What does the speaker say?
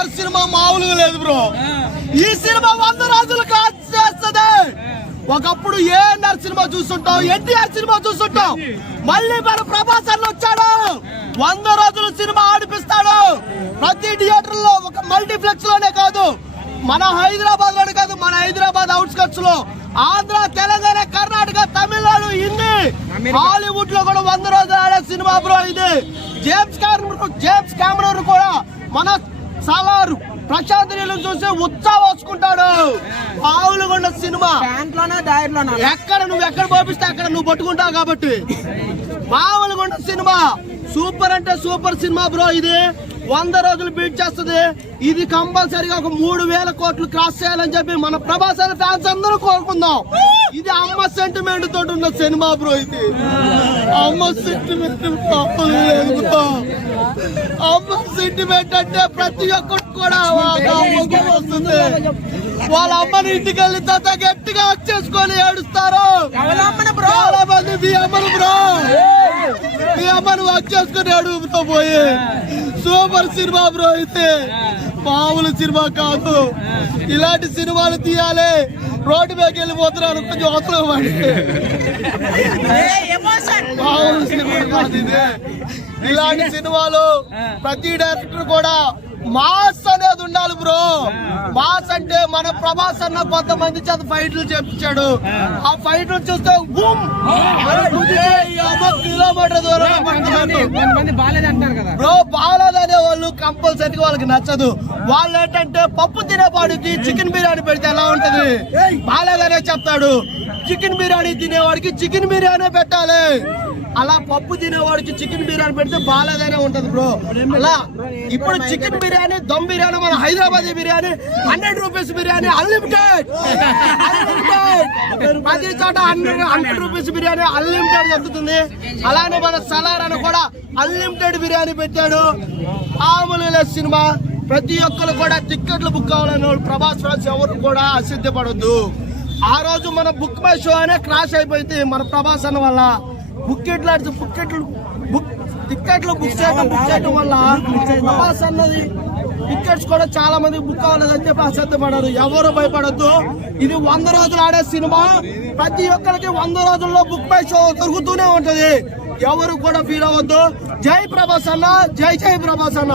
ANR cinema మామూలుగా లేదు bro. ఈ సినిమా 100 రోజులు కాచేస్తుంది. ఒకప్పుడు ఏఎన్ఆర్ సినిమా చూస్తుంటాం, ఎన్టీఆర్ సినిమా చూస్తుంటాం, మళ్ళీ మన ప్రభాస్ అన్న వచ్చాడు. 100 రోజులు సినిమా ఆడిపిస్తాడు. ప్రతి థియేటర్ లో, ఒక మల్టీప్లెక్స్ లోనే కాదు, మన హైదరాబాద్ లోనే కాదు, మన హైదరాబాద్ అవుట్స్కట్స్ లో, ఆంధ్ర, తెలంగాణ, కర్ణాటక, తమిళనాడు, హిందీ, హాలీవుడ్ లో కూడా 100 రోజులు ఆడే సినిమా బ్రో ఇది. జేమ్స్ కెమెరాన్ కూడా మన సలార్ ప్రశాంత్ నీళ్ళు చూసి ఉత్సాహం వచ్చుకుంటాడు. పావులుగొండ సినిమా ఎక్కడ నువ్వు ఎక్కడ పంపిస్తే అక్కడ నువ్వు పట్టుకుంటావు కాబట్టి. పావులుగొండ సినిమా సూపర్ అంటే సూపర్ సినిమా బ్రో. ఇది 100 రోజులు బీట్ చేస్తుంది. ఇది కంపల్సరీగా ఒక 3000 కోట్లు క్రాస్ చేయాలని చెప్పి మన ప్రభాస్ అనే ఫ్యాన్స్ అందరూ కోరుకుందాం. ఇది అమ్మ సెంటిమెంట్ తోటి ఉన్న సినిమా బ్రో. ఇది అమ్మ సెంటిమెంట్, అమ్మ సెంటిమెంట్ అంటే ప్రతి ఒక్కరు కూడా వస్తుంది. వాళ్ళ అమ్మని ఇంటికి వెళ్ళిన తర్వాత గట్టిగా హక్ చేసుకొని ఏడుస్తారు. చాలా మంది మీ అమ్మను బ్రో, మీ అమ్మను హక్ చేసుకుని ఏడుపుతో పోయి. Super cinema bro. అయితే మామూలు సినిమా కాదు. ఇలాంటి సినిమాలు తీయాలి. రోడ్డు మీద వెళ్ళిపోతున్నారు కొంచెం అవసరం పడి. మామూలు సినిమా కాదు ఇది. ఇలాంటి సినిమాలు ప్రతి డైరెక్టర్ కూడా మాస్ అనేది ఉండాలి బ్రో. మాస్ అంటే మన ప్రభాస్ అన్న కొంతమంది చేత ఫైట్లు చేపించాడు. ఆ ఫైట్లు చూస్తే కిలోమీటర్ దూరం బ్రో. బాలేదనే వాళ్ళు కంపల్సరీగా వాళ్ళకి నచ్చదు. వాళ్ళు ఏంటంటే పప్పు తినేవాడికి చికెన్ బిర్యానీ పెడితే ఎలా ఉంటది, బాలేదనే చెప్తాడు. చికెన్ బిర్యానీ తినేవాడికి చికెన్ బిర్యానీ పెట్టాలి. అలా పప్పు తినేవాడికి చికెన్ బిర్యానీ పెడితే బాలేదనే ఉంటది బ్రో. అలా ఇప్పుడు చికెన్ బిర్యానీ, దమ్ బిర్యానీ, మన హైదరాబాద్ బిర్యానీ 100 రూపీస్ బిర్యానీ అన్లిమిటెడ్. ప్రతి చోట 100 రూపీస్ బిర్యానీ అన్లిమిటెడ్ దొరుకుతుంది. అలానే మన సలార్ అని కూడా అన్లిమిటెడ్ బిర్యానీ పెట్టాడు. మామూలుగా సినిమా. ప్రతి ఒక్కరు కూడా టిక్కెట్లు బుక్ కావాలని వాళ్ళు ప్రభాస్ ఫ్యాన్స్ ఎవరు కూడా అసిద్ధపడద్దు. ఆ రోజు మన బుక్ మై షో అనే క్రాష్ అయిపోయింది మన ప్రభాస్ అన్న వల్ల. టిక్కెట్లు బుక్ చేయడం వల్ల ప్రభాస్ అన్నది టికెట్స్ కూడా చాలా మంది బుక్ అవ్వలేదని చెప్పి అశ్రద్ధపడారు. ఎవరు భయపడద్దు. ఇది 100 రోజులు ఆడే సినిమా. ప్రతి ఒక్కరికి 100 రోజుల్లో బుక్ మై షో దొరుకుతూనే ఉంటది. ఎవరు కూడా ఫీల్ అవ్వద్దు. జై ప్రభాస్ అన్న, జై జై ప్రభాస్ అన్న.